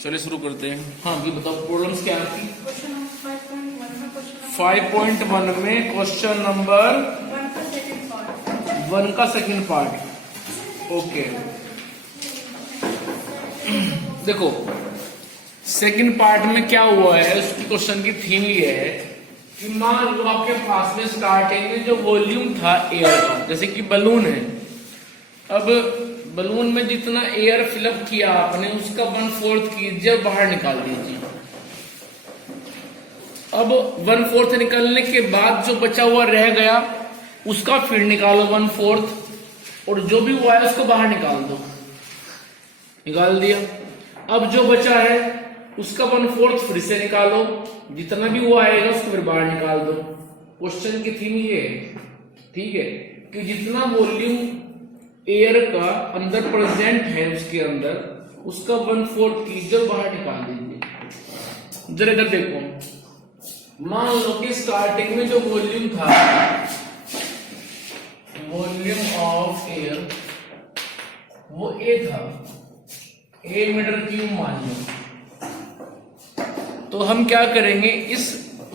चलिए शुरू करते हैं। हाँ ये बताओ प्रॉब्लम्स क्या थी। क्वेश्चन 5.1 में क्वेश्चन नंबर 1 का सेकंड पार्ट। ओके देखो सेकंड पार्ट में क्या हुआ है, उसकी क्वेश्चन की थीम ये है कि मान लो आपके पास में स्टार्टिंग में जो वॉल्यूम था एयर का, जैसे कि बलून है, अब बलून में जितना एयर फिलअप किया आपने उसका 1/4 कीजिए और बाहर निकाल दीजिए। अब 1/4 निकलने के बाद जो बचा हुआ रह गया उसका फिर निकालो 1/4, और जो भी हुआ है उसको बाहर निकाल दो। निकाल दिया। अब जो बचा है उसका 1/4 फिर से निकालो, जितना भी हुआ आएगा उसको फिर बाहर निकाल दो। क्वेश्चन की थीम ये है, ठीक है, कि जितना वॉल्यूम एयर का अंदर प्रेजेंट है उसके अंदर उसका 1/4 कीजिए बाहर निकाल दीजिए। जरा इधर देखो, मान लो कि स्टार्टिंग में जो वॉल्यूम था, वॉल्यूम ऑफ एयर वो ए था, ए मीटर क्यूब मान लो। तो हम क्या करेंगे, इस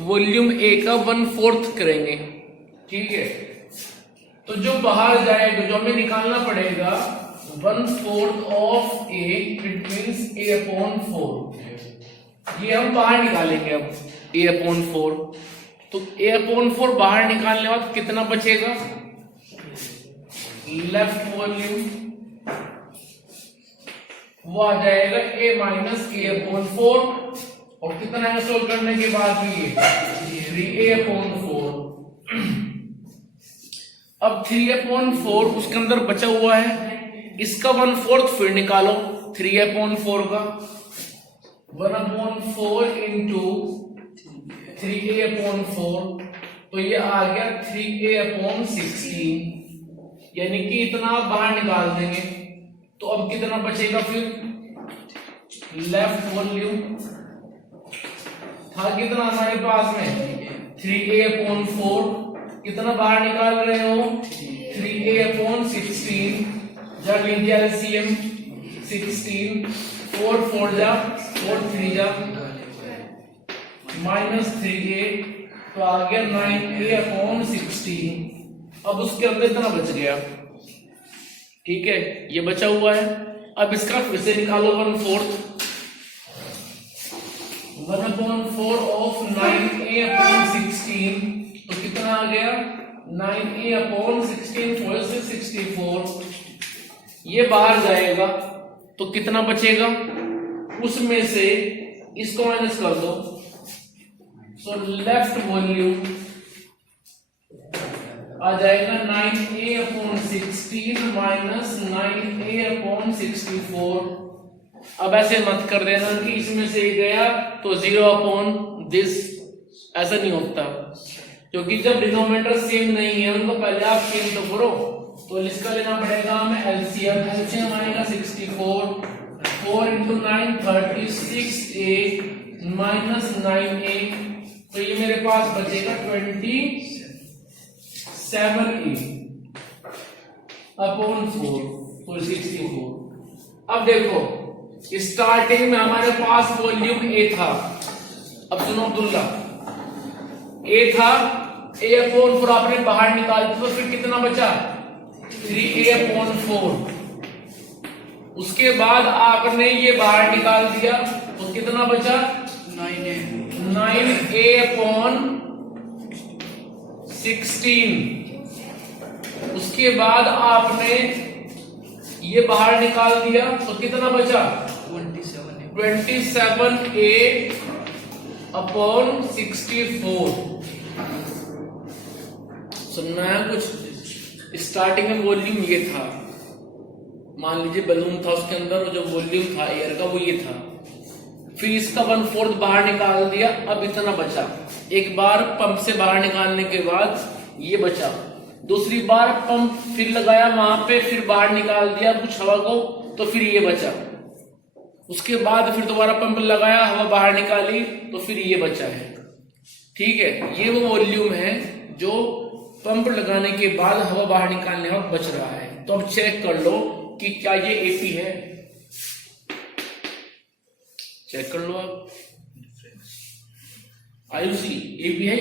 वॉल्यूम ए का 1/4 करेंगे, ठीक है। तो जो बाहर जाएगा, जो हमें निकालना पड़ेगा 1/4 of A, it means A/4। ये हम बाहर निकालेंगे अब A/4। तो A/4 बाहर निकालने के बाद कितना बचेगा, लेफ्ट वॉल्यूम वो आ जाएगा A माइनस A/4, और कितना है सोल्व करने के बाद भी 3A/4। अब 3A/4 उसके अंदर बचा हुआ है, इसका 1/4 फिर निकालो 3A/4 का। 1/4 इंटू 3A/4, तो ये आ गया 3A/16, यानी कि इतना आप बाहर निकाल देंगे। तो अब कितना बचेगा, फिर लेफ्ट वॉल्यूम था कितना हमारे पास में 3A/4, कितना बाहर निकाल रहे हो 3A/16, जब लीजिए एलसीएम 16, 4 4 जा 4 3 जा माइनस 3A, तो आ गया 9A/16। अब उसके अंदर इतना बच गया, ठीक है, ये बचा हुआ है। अब इसका फिर से निकालो 1/4, 1/4 ऑफ 9A/16, तो कितना आ गया 9A/16, 4 से 64। ये बाहर जाएगा तो कितना बचेगा, उसमें से इसको माइनस कर दो। सो लेफ्ट वॉल्यूम आ जाएगा 9A/16 माइनस 9A/64। अब ऐसे मत कर देना कि इसमें से गया तो 0/this, ऐसा नहीं होता, क्योंकि जब डिनोमिनेटर सेम नहीं है उनको पहले आप सेम तो करो। तो इसका लेना पड़ेगा हमें एलसीएम। एलसीएम आएगा 64, 4 इंटू 9 36A माइनस 9A, तो ये मेरे पास बचेगा 27A/4, 64। अब देखो स्टार्टिंग में हमारे पास वॉल्यूम ए था। अब सुनो अब्दुल्ला, ए था, A/4 आपने बाहर निकाल दिया, तो फिर कितना बचा 3A/4। उसके बाद आपने ये बाहर निकाल दिया तो कितना बचा 9A/16। उसके बाद आपने ये बाहर निकाल दिया तो कितना बचा 27A/64। सुनना है कुछ, स्टार्टिंग में वॉल्यूम ये था, मान लीजिए बलून था उसके अंदर, जो वॉल्यूम था एयर का वो ये था, फिर इसका 1/4 बाहर निकाल दिया, अब इतना बचा। एक बार पंप से बाहर निकालने के बाद ये बचा, दूसरी बार पंप फिर लगाया वहां पे, फिर बाहर निकाल दिया कुछ हवा को, तो फिर ये बचा। उसके बाद फिर दोबारा पंप लगाया, हवा बाहर निकाली, तो फिर ये बचा है, ठीक है। ये वो वॉल्यूम है जो पंप लगाने के बाद हवा बाहर निकालने में बच रहा है। तो अब चेक कर लो कि क्या ये एपी है। चेक कर लो आप। आयुषी एपी है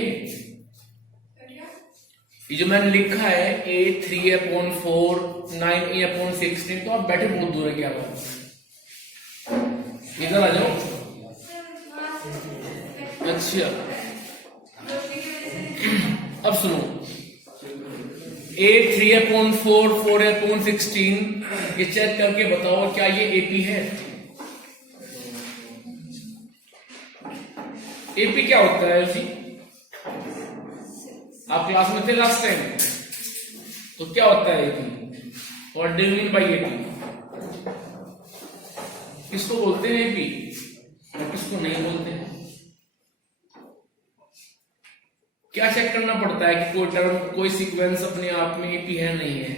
ये जो मैंने लिखा है A3/4 9A/16, तो आप बैठे बहुत दूर है, क्या बात, इधर आ जाओ। अच्छा अब सुनो, A3/4 4/16 ये चेक करके बताओ क्या ये एपी है। एपी क्या होता है जी? आप क्लास में थे लास्ट टाइम, तो क्या होता है AP? What do you mean by AP? किसको बोलते हैं एपी और किसको नहीं बोलते हैं? क्या चेक करना पड़ता है कि कोई टर्म कोई सीक्वेंस अपने आप में एपी है नहीं है?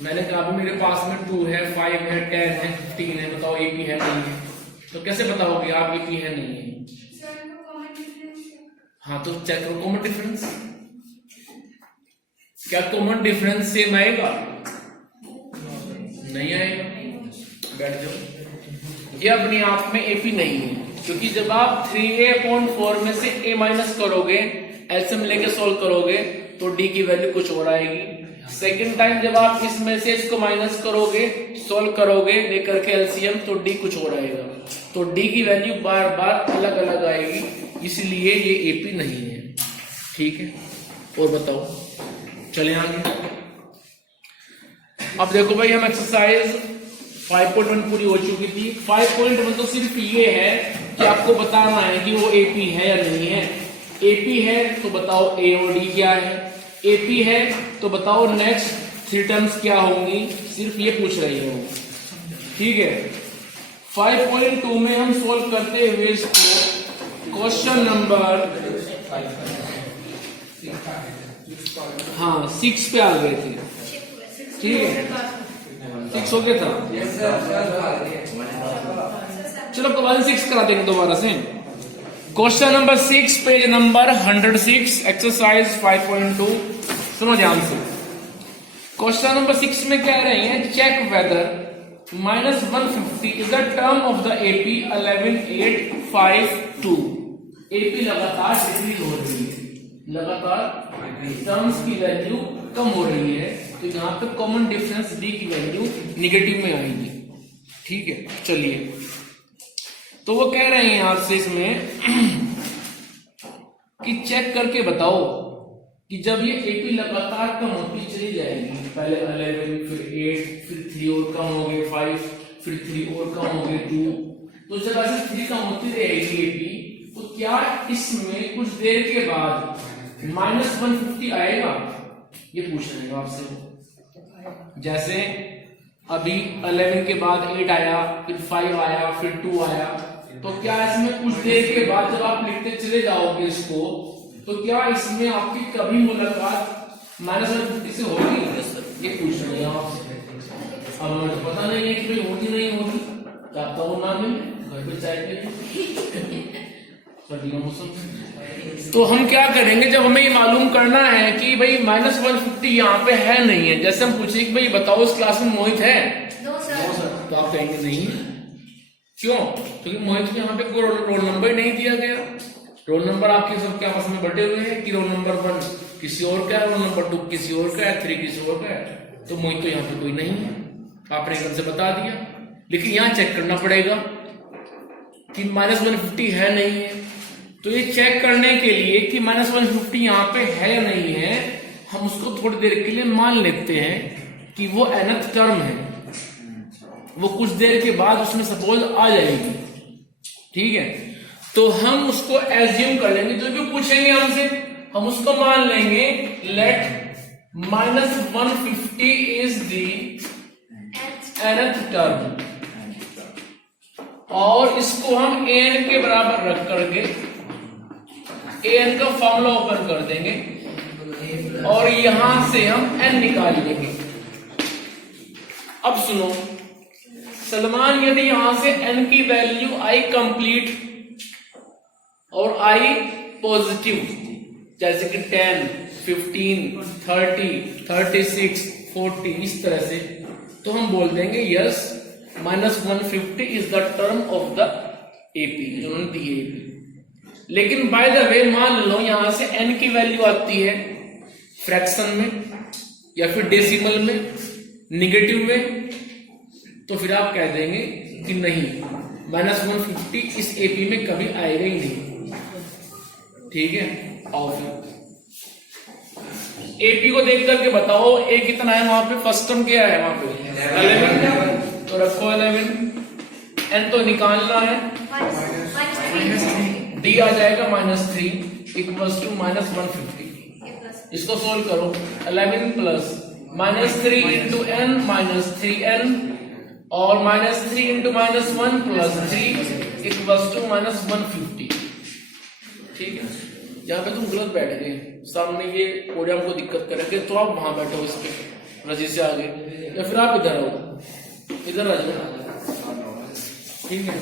मैंने कहा अभी मेरे पास में 2 है 5 है 10 है 15 है, बताओ एपी है नहीं है? तो कैसे बताओगे आप एपी है नहीं है? हाँ तो चेक करो कॉमन डिफरेंस। क्या कॉमन डिफरेंस सेम आएगा? नहीं आएगा। बैठ जाओ। ये अपने आप में एपी नहीं है, क्योंकि जब आप 3A/4 में से a माइनस करोगे, एलसीएम लेके सोल्व करोगे, तो d की वैल्यू कुछ और आएगी। सेकेंड टाइम जब आप इसमें से इसको माइनस करोगे, सोल्व करोगे लेकर के एलसीएम, तो d कुछ और आएगा। तो d की वैल्यू बार बार अलग अलग आएगी, इसलिए ये एपी नहीं है। ठीक है, और बताओ, चलें आगे। अब देखो भाई, हम एक्सरसाइज 5.1 पूरी हो चुकी थी। 5.1 तो सिर्फ ये है कि आपको बताना है कि वो एपी है या नहीं है। एपी है तो बताओ ए और डी क्या है, एपी है तो बताओ नेक्स्ट 3 टर्म्स क्या होंगी, सिर्फ ये पूछ रही है वो। ठीक है, 5.2 में हम सोल्व करते हुए इसको क्वेश्चन नंबर 6 पे आ गए थे। ठीक है, 6 हो गया था। चलो क्वेश्चन 6 करा देंगे दोबारा से। Question number 6 page number 106 exercise 5.2। सुनो ध्यान से। क्वेश्चन नंबर 6 में कह रहे हैं check whether -150 is the term of the AP 11,852। AP लगातार डिक्रीज हो रही है, लगातार टर्म्स की वैल्यू कम हो रही है, तो यहाँ पे कॉमन डिफरेंस डी की वैल्यू निगेटिव में आएगी। ठीक है, चलिए, तो वो कह रहे हैं आपसे इसमें कि चेक करके बताओ कि जब ये एपी लगातार कम होती चली जाएगी, पहले 11 फिर 8 फिर 3 और कम हो गए 5 फिर 3 और कम हो गए 2, तो जब ऐसे 3 कम होती रहेगी एपी, तो क्या इसमें कुछ देर के बाद -150 आएगा? ये पूछ रहे हैं आपसे। जैसे अभी 11 के बाद 8 आया, फिर 5 आया, फिर 2 आया, तो क्या इसमें कुछ देर के बाद जब आप लिखते चले जाओगे इसको, तो क्या इसमें आपकी कभी मुलाकात -150 से होगी? ये पूछ रहे हैं आपसे। अब मुझे पता नहीं है कि भाई होगी नहीं होगी, क्या पता वो ना मिले घर पे चाय पे सर्दियों मौसम। तो हम क्या करेंगे, जब हमें ये मालूम करना है कि भाई -150 यहाँ पे है नहीं है, जैसे हम पूछे कि भाई बताओ इस क्लास में मोहित है? No sir. तो आप कहेंगे नहीं। क्यों? क्योंकि मोहित को यहाँ पे कोई रोल नंबर ही नहीं दिया गया। रोल नंबर आपके सबके आपस में बटे हुए हैं कि रोल नंबर 1 किसी और का है, रोल नंबर 2 किसी और का है, 3 किसी और का है, तो मोहित तो यहाँ पे कोई नहीं है, आपने एकदम से बता दिया। लेकिन यहाँ चेक करना पड़ेगा कि -150 है नहीं है। तो ये चेक करने के लिए कि -150 यहाँ पे है या नहीं है, हम उसको थोड़ी देर के लिए मान लेते हैं कि वो nth टर्म है, वो कुछ देर के बाद उसमें सपोज आ जाएगी। ठीक है, तो हम उसको एज्यूम कर लेंगे, जो भी पूछेंगे हमसे हम उसको मान लेंगे let -150 is the nth term, और इसको हम an के बराबर रख करके an का फॉर्मूला ओपन कर देंगे और यहां से हम n निकाल लेंगे। अब सुनो, सलमान यदि यहां से n की वैल्यू आई कंप्लीट और आई पॉजिटिव, जैसे कि 10, 15, 30, 36, 40 इस तरह से, तो हम बोल देंगे yes -150 is the term of the AP, उन्होंने दी है एपी। लेकिन बाय द वे मान लो यहां से n की वैल्यू आती है फ्रैक्शन में या फिर डेसिमल में, निगेटिव में, तो फिर आप कह देंगे कि नहीं -150 इस एपी में कभी आएगा ही नहीं। ठीक है, आओ फिर एपी को देख करके बताओ ए कितना है वहां पे, फर्स्ट टर्म क्या है वहां पे 11, तो रखो 11, एन तो निकालना है, डी आ जाएगा -3 इक्वल्स टू -150। इसको सोल्व करो, 11 प्लस -3 इंटू एन -3n और -3 इंटू -1 प्लस 3 इक्वल्स टू -150। ठीक है, यहाँ पे तुम गलत बैठ गए, सामने ये पोडियम को दिक्कत करेंगे तो आप वहां बैठो इस पे रजी से आगे, या फिर आप इधर आओ, इधर आ जाओ। ठीक है,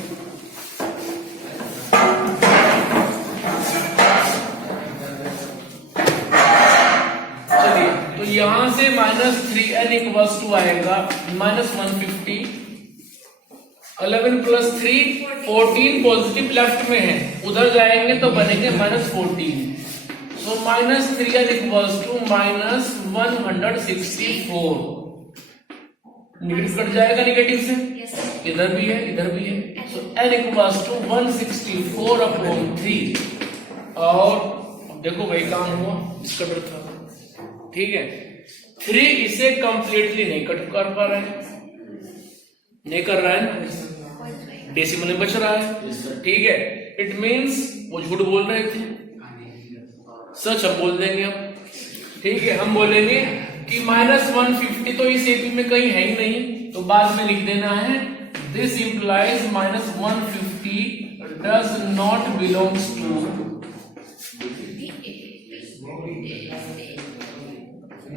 चलिए तो यहां से -3n इक्वल्स टू आएगा -150, 11 प्लस 3 14 पॉजिटिव लेफ्ट में है, उधर जाएंगे तो बनेंगे -14, so -3n equals to -164। Negative cut जाएगा निगेटिव से, इधर भी है इधर भी है, सो n इक्वल्स टू 164/3। और देखो वही काम हुआ जिसका डर था। ठीक है, 3 इसे कंप्लीटली नहीं कट कर पा रहे हैं, नहीं कर रहा है ना, डेसिमल में बच रहा है। ठीक है, इट मींस वो झूठ बोल रहे थे, सच हम बोल देंगे अब। ठीक है, हम बोलेंगे कि -150 तो इस एपी में कहीं है ही नहीं, तो बाद में लिख देना है this implies -150 does not belongs to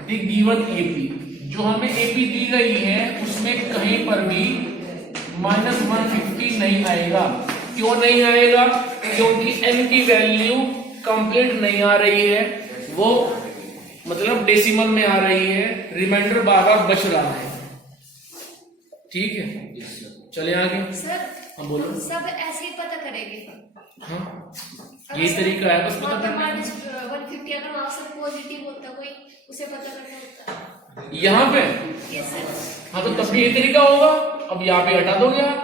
the given AP. जो हमें एपी दी गई है उसमें कहीं पर भी -150 नहीं आएगा। क्यों नहीं आएगा? क्योंकि n की वैल्यू कंप्लीट नहीं आ रही है, वो मतलब डेसिमल में आ रही है, रिमाइंडर बार-बार बच रहा है। ठीक है, चले आगे। सर हाँ बोलो। सब ऐसे ही पता करेंगे। हाँ, यही तरीका है बस पता करने का। -150 अगर वहां से पॉजिटिव होता कोई, उसे पता करना होता यहाँ पे। Yes sir. हाँ, तो तब भी यही तरीका होगा। अब यहाँ पे हटा दोगे आप,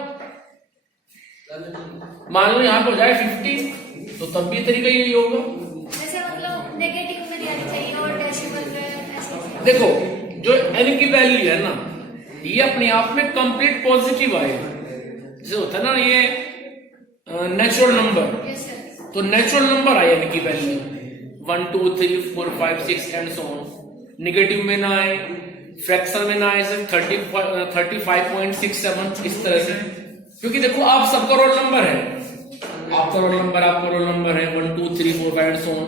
मान लो यहाँ पे हो जाए 50, तो तब भी तरीका यही होगा। जैसे मतलब नेगेटिव में नहीं आनी चाहिए और डेसिमल में ऐसे। देखो, जो n की वैल्यू है ना, ये अपने आप में कंप्लीट पॉजिटिव आए, जैसे होता है ना ये नेचुरल नंबर, यस सर। तो नेचुरल नंबर आए n की value 1 2 3 4 5 6 and so on. Negative में ना आए, फ्रैक्शन में ना आए, 35.67 इस तरह से। क्योंकि देखो आप सबका रोल नंबर है, आपका रोल नंबर है 1 2 3 4 5 एंड सो ऑन।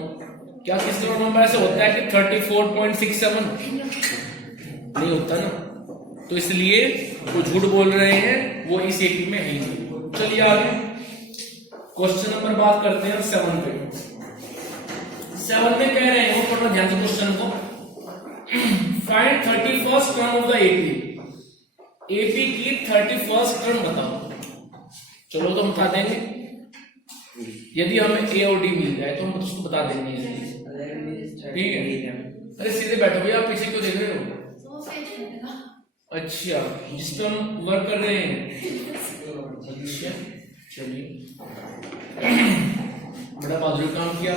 क्या किसी रोल नंबर ऐसे होता है कि 34.67 नहीं होता ना, तो इसलिए वो झूठ बोल रहे हैं, वो इस एपी में है नहीं। चलिए आगे क्वेश्चन नंबर बात करते हैं 7 पे। 7 में कह रहे हैं, वो पढ़ना ध्यान से क्वेश्चन को। Find 31st term of the AP. AP की 31st टर्म बताओ। चलो तो हम बता देंगे, यदि हमें ए और डी मिल जाए तो हम उसको बता देंगे। ठीक है, अरे सीधे बैठो भैया, आप पीछे क्यों देख रहे हो? अच्छा, जिस पे हम वर्क कर रहे हैं। अच्छा, चलिए बड़ा बहादुर काम किया।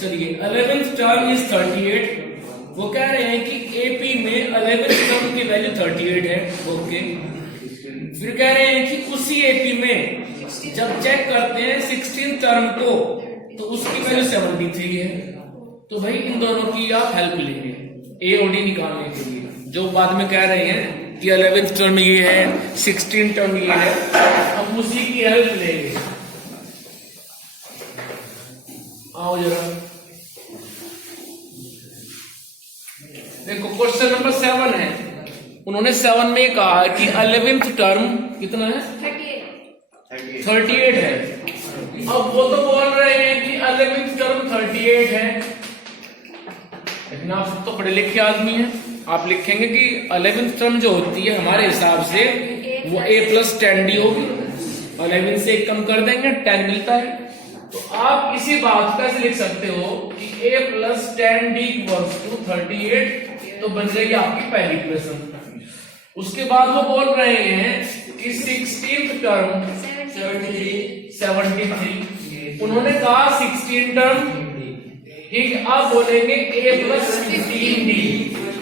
चलिए 11th टर्म इज 38। वो कह रहे हैं कि एपी में 11th टर्म की वैल्यू 38 है। ओके, फिर कह रहे हैं कि उसी एपी में जब चेक करते हैं 16 टर्म को, तो उसकी वैल्यू 73 है। तो भाई इन दोनों की आप हेल्प लेंगे ए और डी निकालने के लिए। जो बाद में कह रहे हैं कि 11th टर्म ये है, 16 टर्म ये है, हम उसी की हेल्प लेंगे। आओ जरा देखो, क्वेश्चन नंबर 7 है। उन्होंने 7 में कहा कि 11th टर्म कितना है? 38 है। अब वो तो बोल रहे हैं कि 11th टर्म 38 है, लेकिन आप सब तो पढ़े लिखे आदमी हैं, आप लिखेंगे कि 11th टर्म जो होती है हमारे हिसाब से वो a + 10d होगी। 11 से 1 कम कर देंगे 10 मिलता है। तो आप इसी बात का ऐसे लिख सकते हो कि a + 10d = 38, तो बन जाएगी आपकी पहली इक्वेशन। उसके बाद वो बोल रहे हैं कि 16th टर्म 73, उन्होंने कहा 16 टर्म, ठीक है। आप बोलेंगे a + 15d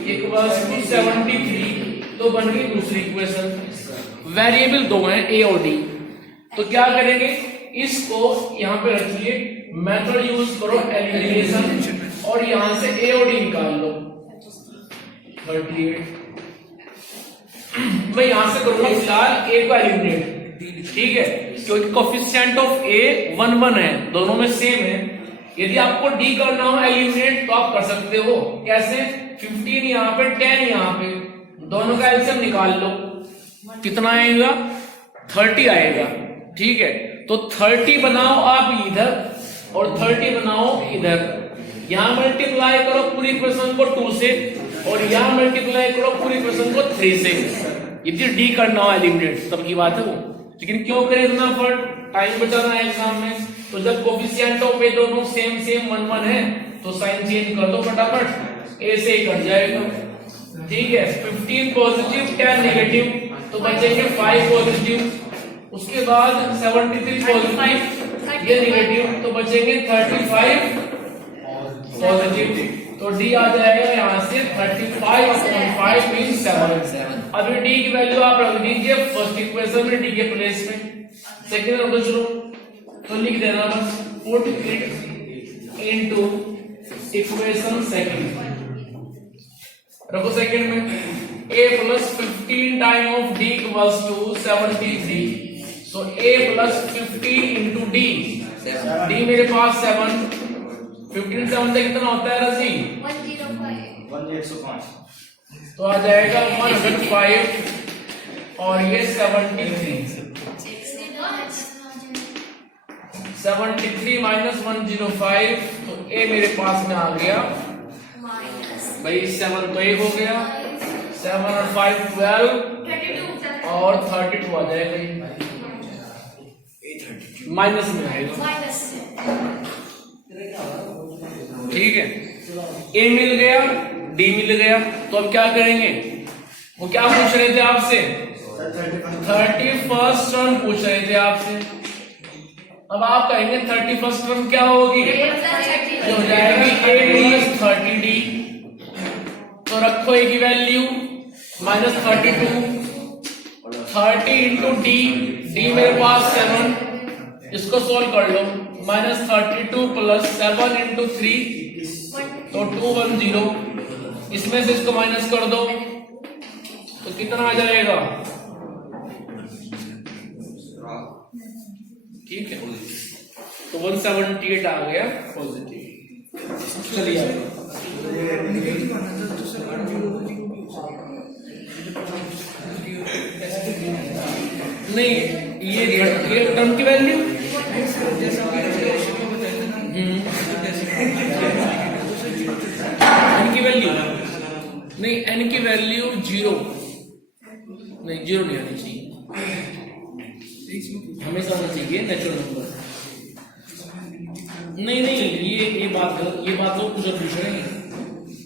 = 73, तो बन गई दूसरी इक्वेशन। वेरिएबल दो हैं a और d, तो क्या करेंगे, इसको यहां पे रखिए, मेथड यूज करो एलिमिनेशन, और यहां से a और d निकाल लो। 38 मैं यहां से करूंगा फिलहाल a को एलिमिनेट, ठीक है, क्योंकि कोफिशिएंट ऑफ a 1 1 है, दोनों में सेम है। यदि आपको d करना हो एलिमिनेट तो आप कर सकते हो, कैसे, 15 यहां पे 10 यहां पे, दोनों का एलसीएम निकाल लो, कितना आएगा, 30 आएगा, ठीक है। तो 30 बनाओ आप इधर और 30 बनाओ इधर, यहां मल्टीप्लाई करो पूरी इक्वेशन को 2 से, और यहां मल्टीप्लाई करो पूरी इक्वेशन को 3 से। यदि डी करना हो एलिमिनेट तब की बात है वो, लेकिन क्यों करें इतना फर्क, टाइम बचाना है एग्जाम में। तो जब कोफिशिएंट ऑफ ए दोनों सेम 1 1 है तो साइन चेंज कर दो फटाफट, ए से ही कट जाएगा, ठीक है। 15 पॉजिटिव 10 नेगेटिव, तो बचेंगे 5 पॉजिटिव। उसके बाद 73 पॉजिटिव ये नेगेटिव, तो बचेंगे 35 पॉजिटिव। तो डी आ जाएगा यहाँ से 35/5 मींस 7। अभी डी की वैल्यू आप रख दीजिए फर्स्ट इक्वेशन में डी के प्लेस में, सेकंड रख दो, चलो तो लिख देना बस, put it into equation second, रखो सेकंड में a + 15 time of d = 73, so a + 50 into d, d मेरे पास 7, 15 7 से कितना होता है रजी, 105, तो आ जाएगा 105 और ये 73, 73 - 105, तो a मेरे पास में आ गया भाई 7, तो 1 हो गया, 7 और 5 12 और 32 आ जाएगा, माइनस में आएगा, ठीक है। a मिल गया, d मिल गया, तो अब क्या करेंगे, वो क्या पूछ रहे थे आपसे, 31st टर्म पूछ रहे थे आपसे। अब आप कहेंगे 31st टर्म क्या होगी, जो हो जाएगी a + 30d, तो रखो a की वैल्यू -32, 30 into d, d मेरे पास 7, इसको सोल्व कर लो, -32 + 7 into 3, तो 210, इसमें से इसको माइनस कर दो, तो कितना आ जाएगा, ठीक है, तो 178 आ गया पॉजिटिव। चलिए नहीं, ये टर्म की वैल्यू एन की वैल्यू नहीं, एन की वैल्यू 0 नहीं, 0 नहीं आनी चाहिए, हमेशा होना चाहिए नेचुरल नंबर। नहीं नहीं, ये बात गलत, ये बात लोग कुछ पूछ रहे हैं।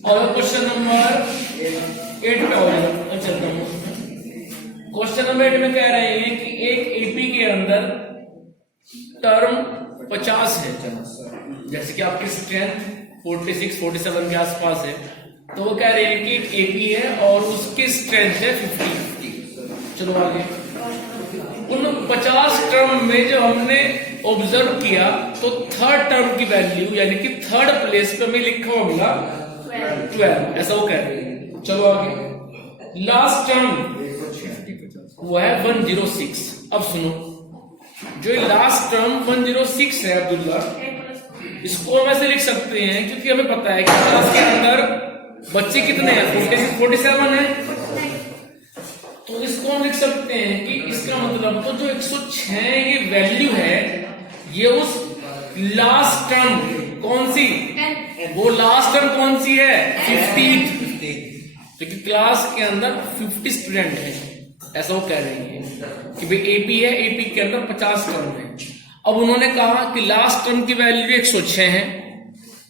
और क्वेश्चन नंबर 8 पे और चलता हूँ। क्वेश्चन नंबर 8 में कह रहे हैं कि एक एपी के अंदर टर्म 50 है, जैसे कि आपकी स्ट्रेंथ 46 47 के आसपास है, तो वो कह रहे हैं कि एपी है और उसकी स्ट्रेंथ है 50। चलो आगे, उन 50 टर्म में जो हमने ऑब्जर्व किया, तो थर्ड टर्म की वैल्यू यानी कि थर्ड प्लेस पे हमें लिखा होगा 12, ऐसा वो कह रहे हैं। चलो आगे, लास्ट टर्म वो है 106। अब सुनो, जो लास्ट टर्म 106 है अब्दुल्ला, इसको हम ऐसे लिख सकते हैं क्योंकि हमें पता है कि क्लास के अंदर बच्चे कितने हैं, 47 है, तो इसको हम लिख सकते हैं कि इसका मतलब तो जो 106 ये वैल्यू है, ये उस लास्ट टर्म, कौन सी, एन वो लास्ट टर्म कौन सी है, 50th, क्योंकि क्लास के अंदर 50 स्टूडेंट है, ऐसा वो कह रहे हैं कि भाई एपी है, एपी के अंदर 50 टर्म है। अब उन्होंने कहा कि लास्ट टर्म की वैल्यू 106 है,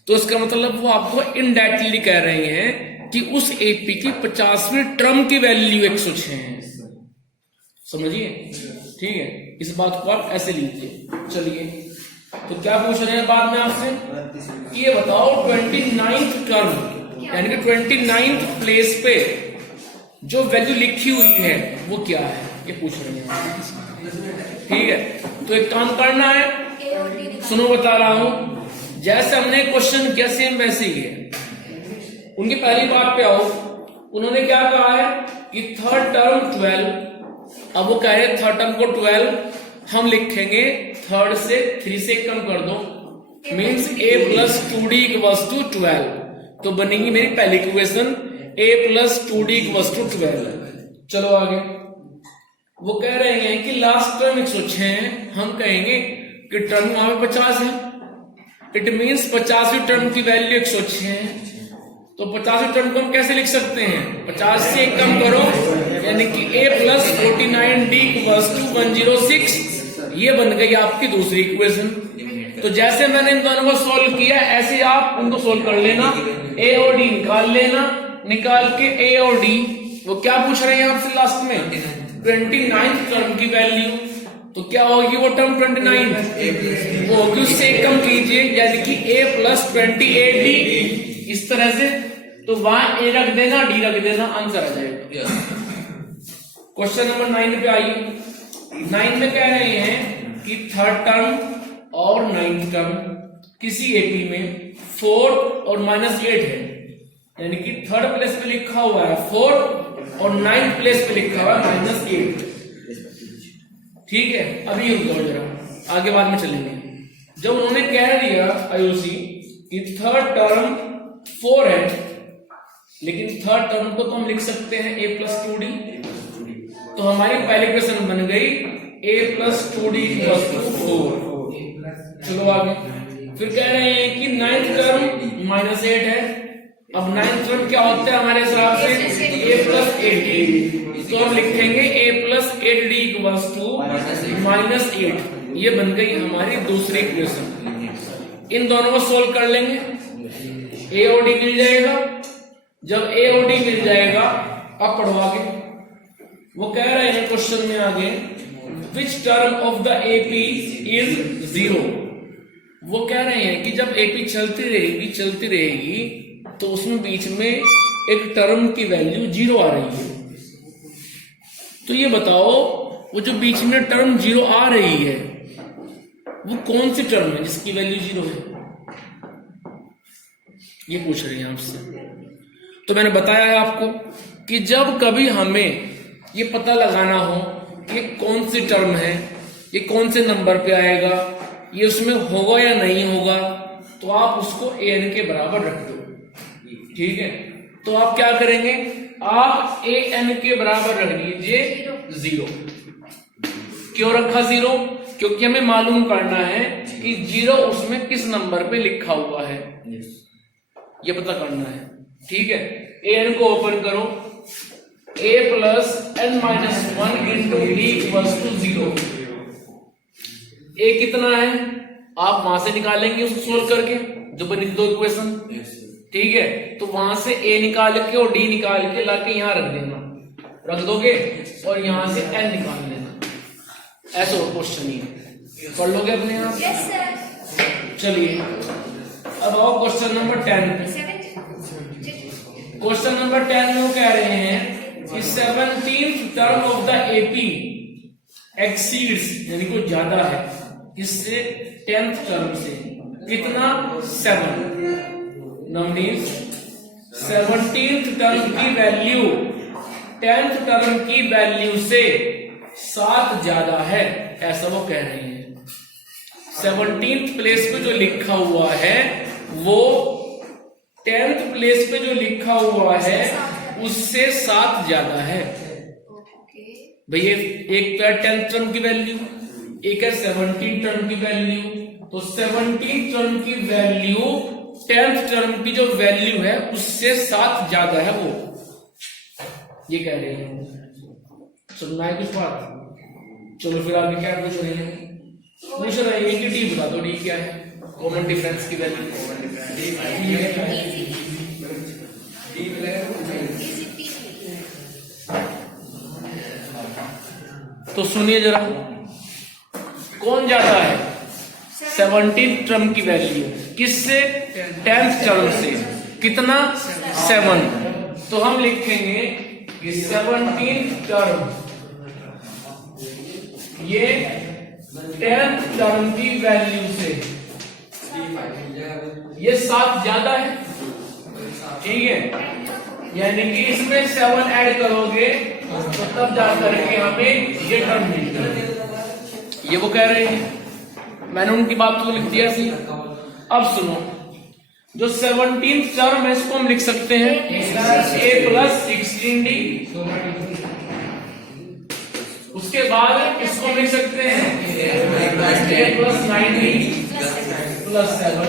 तो इसका मतलब वो आपको इनडायरेक्टली कह रहे हैं कि उस एपी की 50वीं टर्म की वैल्यू 106 है। समझिए, ठीक है, इस बात को आप ऐसे लीजिए। चलिए, तो क्या पूछ रहे हैं बाद में आपसे कि ये बताओ 29th टर्म यानी कि 29th प्लेस पे जो वैल्यू लिखी हुई है वो क्या है, ये पूछ रहे हैं। ठीक है, तो एक काम करना है, ए और डी निकाल। सुनो बता रहा हूं, जैसे हमने क्वेश्चन किया सेम वैसे ही है। उनकी पहली बात पे आओ, उन्होंने क्या कहा है कि थर्ड टर्म 12, अब वो कह रहे हैं थर्ड टर्म को 12 हम लिखेंगे थर्ड से 3 से कम कर दो, means a plus 2d equals to 12, तो बनेगी मेरी पहली equation a plus 2d equals to 12। चलो आगे, वो कह रहे हैं कि लास्ट टर्म 106 है, हम कहेंगे कि टर्म वहां पे 50 है, इट मीन्स 50वीं टर्म की वैल्यू 106 है, तो 50वीं टर्म को हम कैसे लिख सकते हैं, 50 से कम करो, यानी कि a plus 49d equals to 106, ये बन गई आपकी दूसरी इक्वेशन। तो जैसे मैंने इन दोनों को सोल्व किया ऐसे आप उनको सोल्व कर लेना, a और d निकाल लेना, निकाल के a और d, वो क्या पूछ रहे हैं आपसे लास्ट में, 29th टर्म की वैल्यू, तो क्या होगी वो टर्म 29, वो होगी उससे कम कीजिए, यानी कि a प्लस 28d, इस तरह से, तो वहां a रख देना, d रख देना, आंसर आ जाएगा। क्वेश्चन नंबर 9 पे आइए। 9 में कह रहे हैं कि थर्ड टर्म और 9th टर्म किसी एपी में 4 और -8 है, यानी कि थर्ड प्लेस पे लिखा हुआ है 4 और 9th प्लेस पे लिखा हुआ है -8। ठीक है, अभी रुको जरा, आगे बाद में चलेंगे। जब उन्होंने कह दिया आयुषी कि थर्ड टर्म 4 है, लेकिन थर्ड टर्म को तो हम लिख सकते हैं a प्लस 2d, तो हमारी पहली इक्वेशन बन गई a plus 2d equals to 4। चलो आगे, फिर कह रहे हैं कि 9th टर्म -8 है, अब 9th टर्म क्या होता है हमारे हिसाब से a प्लस 8d, तो हम लिखेंगे a plus 8d equals to -8, ये बन गई हमारी दूसरी इक्वेशन। इन दोनों को सोल्व कर लेंगे, a और d मिल जाएगा। जब a और d मिल जाएगा, अब पढ़ो आगे। वो कह रहे हैं क्वेश्चन में आगे, which term of the AP is 0। वो कह रहे हैं कि जब एपी चलती रहेगी तो उसमें बीच में एक टर्म की वैल्यू 0 आ रही है, तो ये बताओ वो जो बीच में टर्म 0 आ रही है वो कौन सी टर्म है जिसकी वैल्यू 0 है, ये पूछ रही है आपसे। तो मैंने बताया है आपको कि जब कभी हमें ये पता लगाना हो कि कौन सी टर्म है, ये कौन से नंबर पे आएगा, ये उसमें होगा या नहीं होगा, तो आप उसको an के बराबर रख दो। ठीक है, तो आप क्या करेंगे, आप an के बराबर रख दीजिए 0। क्यों रखा 0? क्योंकि हमें मालूम करना है कि 0 उसमें किस नंबर पे लिखा हुआ है, ये पता करना है। ठीक है, an को ओपन करो, a plus n-1 into d equals to 0। a कितना है आप वहां से निकालेंगे उसको सोल्व करके, जो बनी थी दो इक्वेशन। ठीक है, तो वहां से a निकाल के और d निकाल के लाके यहां रख देना, रख दोगे और यहां से n निकाल लेना। ऐसा हो क्वेश्चन ही कर लोगे अपने आप। Yes sir. चलिए अब आओ क्वेश्चन नंबर 10 पे। क्वेश्चन नंबर 10 में वो कह रहे हैं कि 17th term of the AP exceeds, यानी कोई ज्यादा है इससे 10th टर्म से, कितना 7, मीन्स 17th टर्म की वैल्यू 10th टर्म की वैल्यू से 7 ज्यादा है, ऐसा वो कह रहे हैं। 17th प्लेस पे जो लिखा हुआ है वो 10th प्लेस पे जो लिखा हुआ है उससे 7 ज्यादा है। भैया एक तो 10th टर्म की वैल्यू, एक है 17 टर्म की वैल्यू, तो 17 टर्म की वैल्यू 10th टर्म की जो वैल्यू है उससे 7 ज्यादा है वो, ये कह रहे हैं। सुनना है कुछ बात? चलो फिर आगे क्या पूछ रहे हैं? पूछ रहे हैं कि डी बता दो, डी क्या है? कॉमन डिफरेंस की वैल्यू। तो सुनिए जरा, कौन ज्यादा है? 17 टर्म की वैल्यू किससे? 10th टर्म से। कितना? 7। तो हम लिखेंगे कि 17 टर्म ये 10th टर्म की वैल्यू से ये 7 ज्यादा है, ठीक है। यानी कि इसमें 7 ऐड करोगे तो तब जाकर के हमें ये टर्म मिलता है, ये वो कह रहे हैं। मैंने उनकी बात को लिख दिया सी। अब सुनो, जो 17 टर्म है इसको हम लिख सकते हैं a + 16d। उसके बाद इसको हम लिख सकते हैं a + 9d + 7।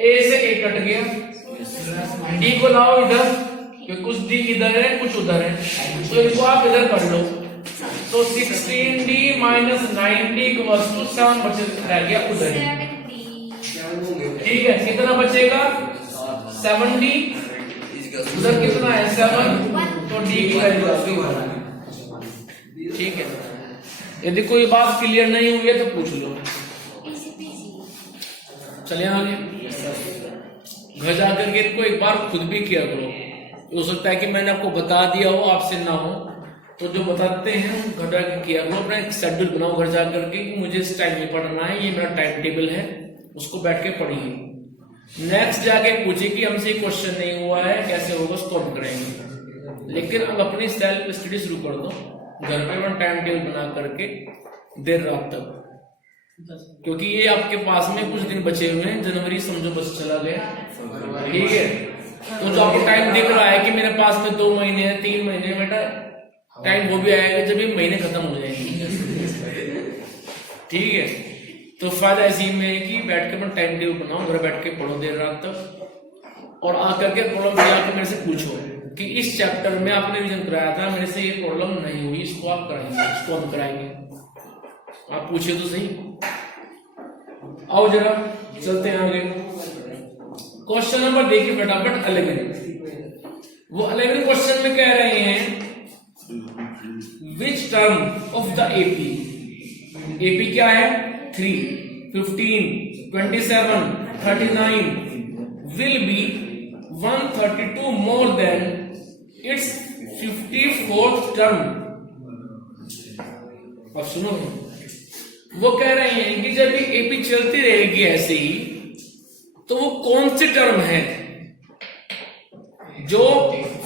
a से a कट गया, d को लाओ इधर, कि कुछ d इधर है कुछ उधर है, तो इनको आप इधर कर लो। तो 16d - 9d = 7 बचे, रह गया उधर, ठीक है। कितना बचेगा? 7d, उधर कितना है? 7, तो d की वैल्यू आ गई 1, ठीक है। यदि कोई बात क्लियर नहीं हुई है तो पूछ लो। चलिए आगे, घर जाकर के इनको एक बार खुद भी किया करो। हो सकता है कि मैंने आपको बता दिया हो, आपसे ना हो, तो जो बताते हैं घर जाकर किया करो। अपना एक शेड्यूल बनाओ घर जाकर के कि मुझे इस टाइम में पढ़ना है, ये मेरा टाइम टेबल है, उसको बैठ के पढ़िए। नेक्स्ट जाके पूछिए कि हमसे क्वेश्चन नहीं हुआ है, कैसे होगा, उसको हम करेंगे। लेकिन अब अपनी सेल्फ स्टडी शुरू कर दो घर पे, मैं टाइम टेबल बना करके देर रात तक, क्योंकि ये आपके पास में कुछ दिन बचे हुए हैं। जनवरी समझो बस चला गया, ठीक है। तो जो आपको टाइम दिख रहा है कि मेरे पास में 2 महीने हैं, 3 महीने, बेटा टाइम वो भी आएगा जब ये महीने खत्म हो जाएंगे, ठीक है। तो फायदा इसी में है कि बैठ के अपना टाइम टेबल बनाओ, घर बैठ के पढ़ो देर रात तक, और आकर के प्रॉब्लम आकर मेरे से पूछो कि इस चैप्टर में आपने विजन कराया था, मेरे से ये प्रॉब्लम नहीं हुई, इसको आप कराएंगे, इसको हम कराएंगे। आप पूछे तो सही। आओ जरा चलते हैं आगे। क्वेश्चन नंबर देखिए फटाफट 11। वो 11 क्वेश्चन में कह रहे हैं which term of the AP, AP क्या है? 3, 15, 27, 39 will be 132 more than its 54th term। अब सुनो, वो कह रहे हैं कि जब ये एपी चलती रहेगी ऐसे ही, तो वो कौन सी टर्म है जो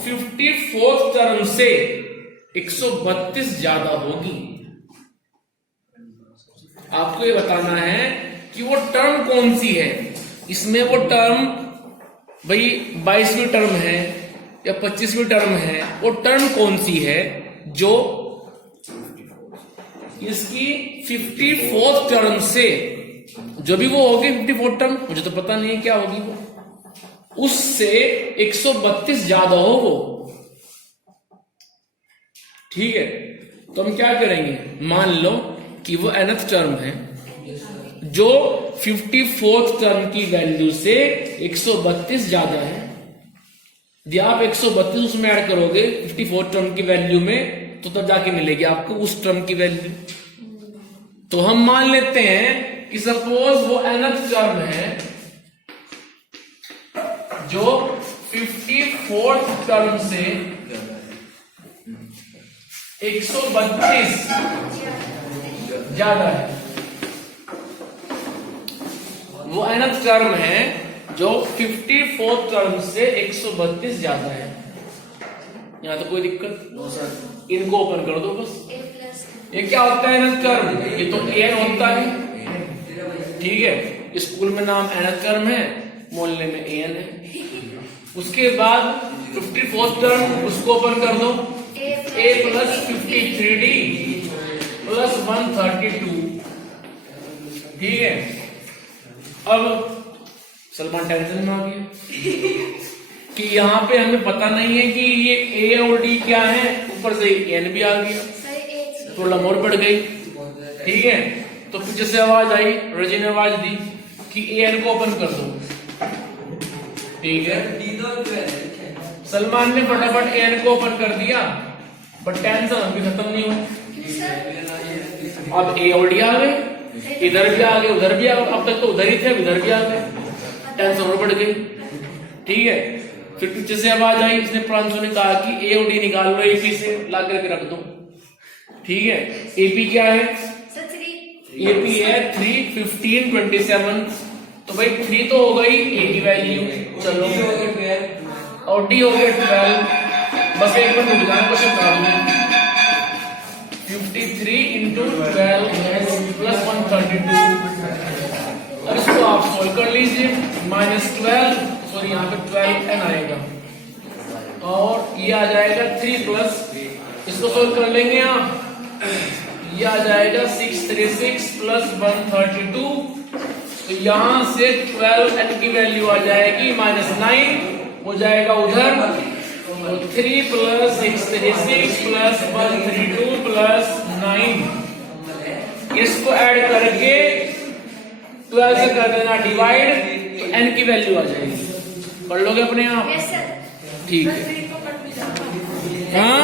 54th टर्म से 132 ज्यादा होगी। आपको ये बताना है कि वो टर्म कौन सी है। इसमें वो टर्म भाई 22वीं टर्म है या 25वीं टर्म है, वो टर्म कौन सी है जो इसकी 54th टर्म से, जो भी वो होगी 54th टर्म, मुझे तो पता नहीं है क्या होगी वो, उससे 132 ज्यादा हो वो, ठीक है। तो हम क्या करेंगे, मान लो कि वो nth टर्म है जो 54th टर्म की वैल्यू से 132 ज्यादा है। यदि आप 132 उसमें ऐड करोगे 54th टर्म की वैल्यू में, तो तब जाके मिलेगी आपको उस टर्म की वैल्यू। तो हम मान लेते हैं कि सपोज वो nth टर्म है जो 54th टर्म से 132 ज्यादा है। वो nth टर्म है जो 54th टर्म से 132 ज्यादा है। यहां तो कोई दिक्कत, इनको ओपन कर दो बस। ये क्या होता है nth टर्म? ये तो an होता है, ठीक है। स्कूल में नाम nth टर्म है, मोहल्ले में an है। उसके बाद 54th टर्म, उसको ओपन कर दो, a + 53d प्लस 132। ठीक है, अब सलमान टेंशन में आ गया कि यहाँ पे हमें पता नहीं है कि ये ए और डी क्या है, ऊपर से एन भी आ गया, थोड़ा मोर बढ़ गई। ठीक है, तो पीछे से आवाज आई, रजी ने आवाज दी कि ए एन को ओपन कर दो। ठीक है, सलमान ने फटाफट ए एन को ओपन कर दिया, बट टेंशन अभी खत्म नहीं हुई। अब ए और डी आ गए, इधर भी आ गए, उधर भी आ गए, अब तक तो उधर ही थे, अब इधर भी आ गए, टेंशन और बढ़ गई। ठीक है, फिर पीछे से आवाज आई, इसने प्रांशु ने कहा कि ए और डी निकाल लो, एपी से ला करके रख दो। ठीक है, एपी क्या है, एपी है 3, 15, 27। तो भाई 3 तो हो गई ए की वैल्यू, चलो, और डी हो गया 12। बस एक मिनट रुक जाना, क्वेश्चन कर दूं। 53 इंटू 12 प्लस 132। अब इसको आप सोल्व कर लीजिए, -12, सॉरी यहाँ पे 12n आएगा, और ये आ जाएगा 3 प्लस, इसको सोल्व कर लेंगे आप, ये आ जाएगा 636 प्लस 132। तो यहां से 12n की वैल्यू आ जाएगी -9, हो जाएगा उधर, तो 3 प्लस 636 प्लस 132 प्लस 9, इसको ऐड करके 12 से कर देना डिवाइड, तो n की वैल्यू आ जाएगी। पढ़ लोगे अपने आप? ठीक है, हाँ।